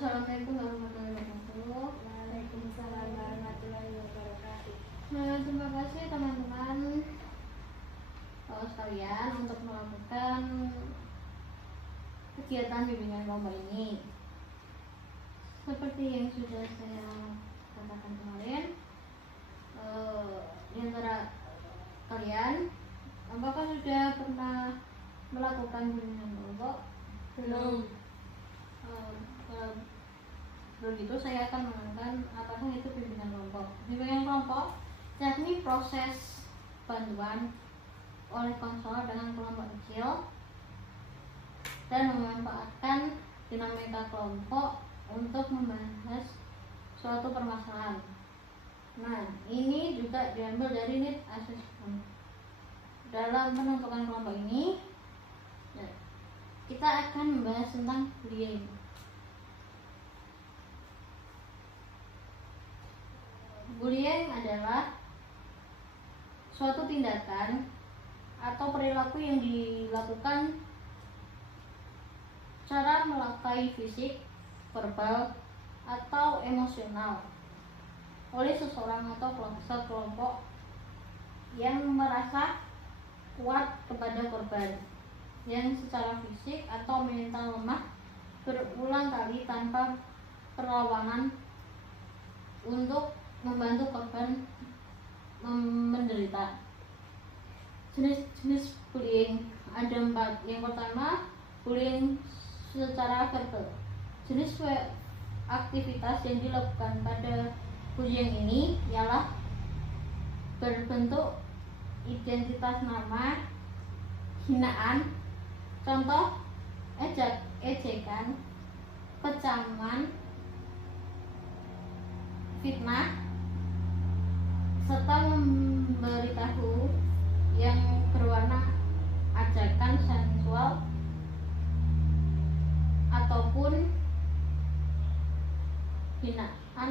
Assalamualaikum warahmatullahi wabarakatuh. Waalaikumsalam warahmatullahi wabarakatuh. Nah, terima kasih teman-teman sekalian untuk melakukan kegiatan bimbingan lomba ini. Seperti yang sudah saya katakan kemarin, di antara kalian, apakah sudah pernah melakukan bimbingan kelompok? Belum. Belum itu saya akan menerangkan apakah itu bimbingan kelompok. Bimbingan kelompok yakni proses bantuan oleh konselor dengan kelompok kecil dan memanfaatkan dinamika kelompok untuk membahas suatu permasalahan. Nah, ini juga diambil dari need assessment. Dalam menentukan kelompok ini, kita akan membahas tentang bullying. Bullying adalah suatu tindakan atau perilaku yang dilakukan secara melukai fisik, verbal, atau emosional oleh seseorang atau sekelompok yang merasa kuat kepada korban yang secara fisik atau mental lemah berulang kali tanpa perlawanan untuk membantu korban menderita. Jenis-jenis bullying ada 4. Yang pertama, bullying secara verbal. Jenis aktivitas yang dilakukan pada bullying ini ialah berbentuk identitas nama, hinaan, contoh ejekan, kecaman, fitnah, serta memberitahu yang berwarna ajakan sensual ataupun hinaan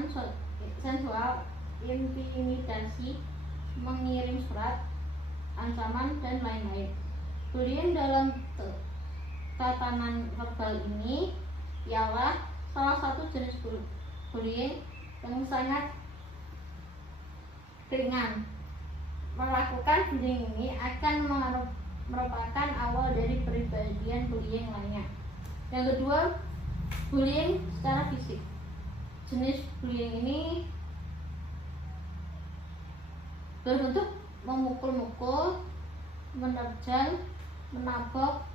sensual, intimidasi, mengirim surat, ancaman, dan lain-lain. Bullying dalam tatanan verbal ini ialah salah satu jenis bullying yang sangat ringan. Melakukan bullying ini akan merupakan awal dari peribadian bullying lainnya. Yang kedua, bullying secara fisik. Jenis bullying ini berbentuk memukul-mukul, menerjang, menabok,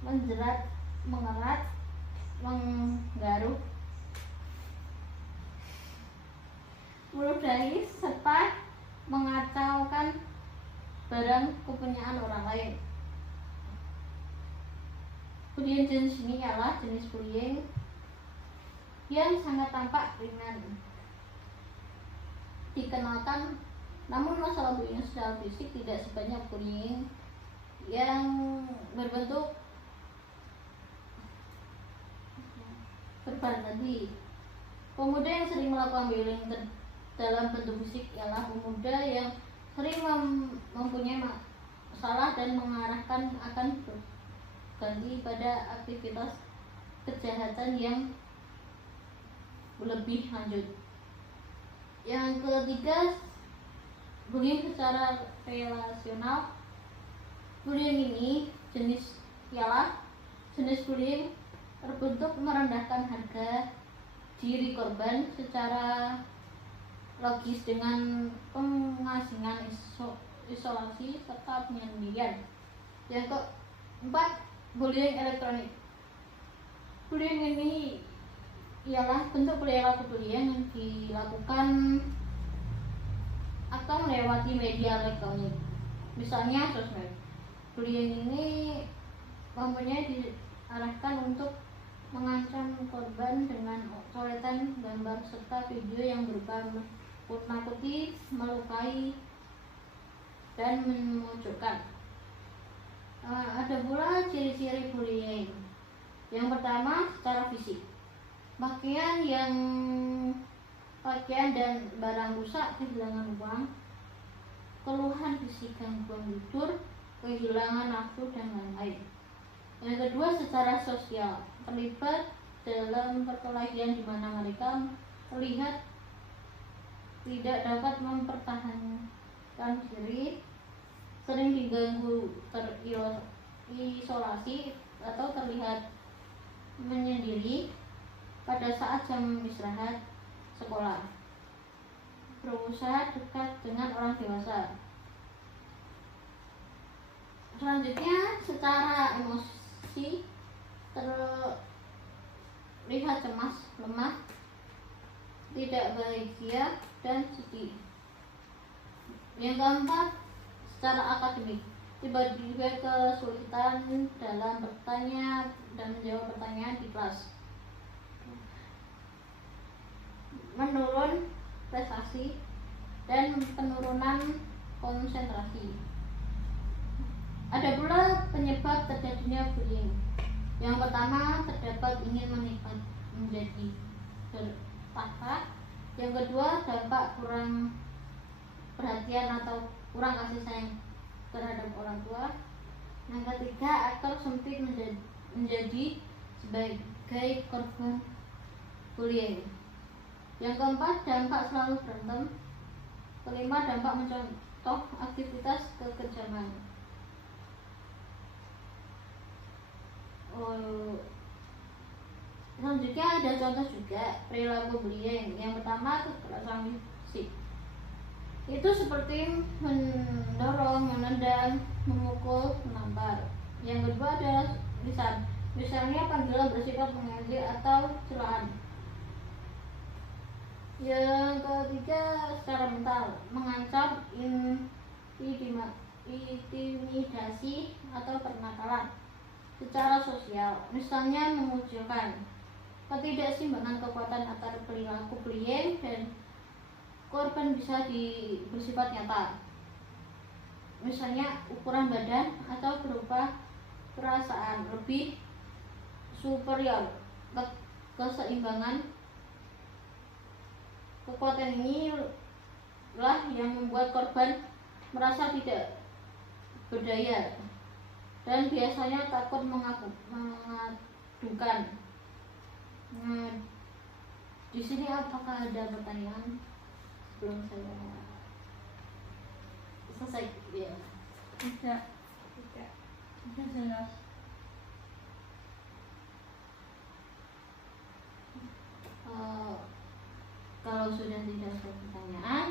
menjerat, mengerat, menggaruk, meludahi, serta mengacaukan barang kepunyaan orang lain. Bullying jenis ini ialah jenis bullying yang sangat tampak ringan dikenalkan, namun masalah bullying secara fisik tidak sebanyak bullying yang berbentuk verbal tadi. Pemuda yang sering melakukan bullying dalam bentuk fisik ialah pemuda yang sering mempunyai masalah dan mengarahkan akan berganti pada aktivitas kejahatan yang lebih lanjut. Yang ketiga, bullying secara relasional. Bullying ini ialah jenis bullying berbentuk merendahkan harga diri korban secara logis dengan pengasingan, isolasi, serta penyendirian. Yang keempat, bullying elektronik. Bullying ini ialah bentuk perilaku bullying yang dilakukan atau melewati media elektronik, misalnya sosmed. Bullying ini mempunyai diarahkan untuk mengancam korban dengan coretan gambar serta video yang berupa menakut-nakuti, melukai, dan memojokkan. Ada pula ciri-ciri bullying. Yang pertama, secara fisik. Pakaian dan barang rusak, kehilangan uang, keluhan fisik, gangguan tidur, kehilangan nafsu, dan lain-lain. Yang kedua, secara sosial. Terlibat dalam perkelahian di mana mereka terlihat tidak dapat mempertahankan diri, sering diganggu, terisolasi atau terlihat menyendiri pada saat jam istirahat sekolah, berusaha dekat dengan orang dewasa. Selanjutnya, secara emosi terlihat cemas, lemah, tidak bahagia, dan sedih. Yang keempat, secara akademik, tiba-tiba kesulitan dalam bertanya dan menjawab pertanyaan di kelas, menurun prestasi, dan penurunan konsentrasi. Ada pula penyebab terjadinya bullying. Yang pertama, terdapat ingin menjadi berpaksa. Yang kedua, dampak kurang perhatian atau kurang kasih sayang terhadap orang tua. Yang ketiga, aktor sempit menjadi sebagai korban bullying. Yang keempat, dampak selalu berantem. Kelima, dampak mencontoh aktivitas kekejaman. Selanjutnya ada contoh juga perilaku bullying. Yang pertama, kekerasan fisik. Itu seperti mendorong, menendang, memukul, menampar. Yang kedua adalah lisan. Misalnya panggilan bersifat mengejek atau celaan. Yang ketiga, secara mental, mengancam, intimidasi atau penakalan. Secara sosial, misalnya memunculkan ketidakseimbangan kekuatan antara perilaku bullying dan korban bisa bersifat nyata. Misalnya ukuran badan atau berupa perasaan lebih superior. Keseimbangan kekuatan ini lah yang membuat korban merasa tidak berdaya dan biasanya takut mengadukan. Di sini apakah ada pertanyaan sebelum saya selesai? Ya. Tidak. Sudah jelas. Kalau sudah tidak ada pertanyaan,